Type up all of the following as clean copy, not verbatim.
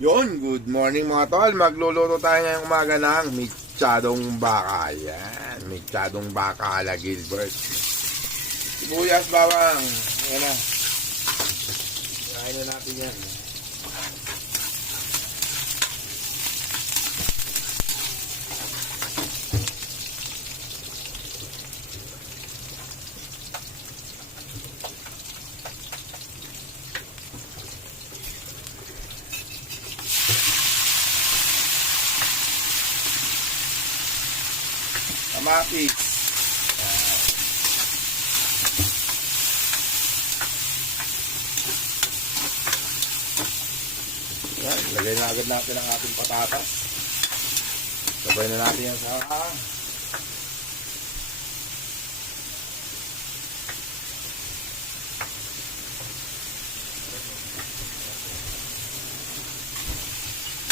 Yon, good morning mga tol. Magluluto tayo ngayong umaga ng mixadong baka. Yan, mixadong baka ala Gilbert. Sibuyas, bawang. Yan na. Kain na natin yan. Kamatis. Yan, lagay na agad natin ang ating patatas. Sabay na natin yan sa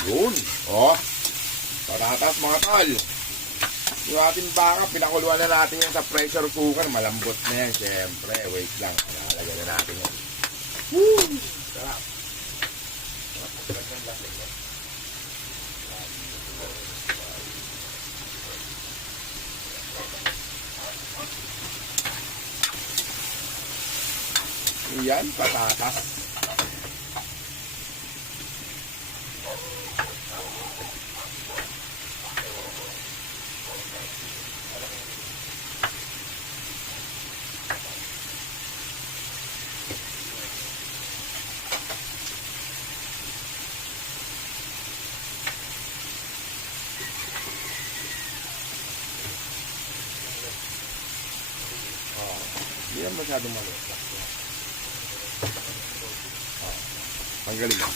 yun. Oh, patatas mga tol. Yung ating baka, pinakuluan na natin yan sa pressure cooker. Malambot na yan, syempre. Wait lang, nalagyan na natin yan. Woo! Sarap. Yan, patatas. Hindi yan masyadong maliit. Tanggalin lang.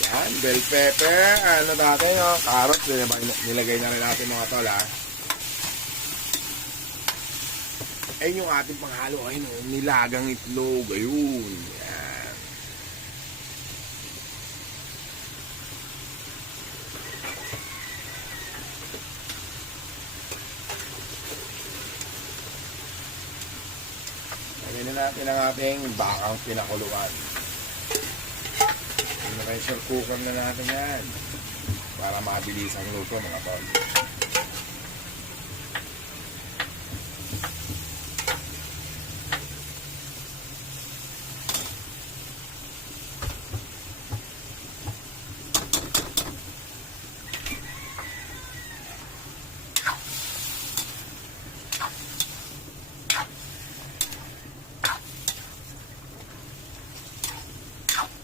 Yan, bell pepper. Ano natin, oh, carrots. Nilagay na rin natin mga tol, ha. Ayun yung ating panghalo. Ayun, oh, nilagang itlog. Ayun. Yan. Lagyan na natin ang ating bakang pinakuluan. Pressure cooker na natin yan para mabilis ang luto mga tol.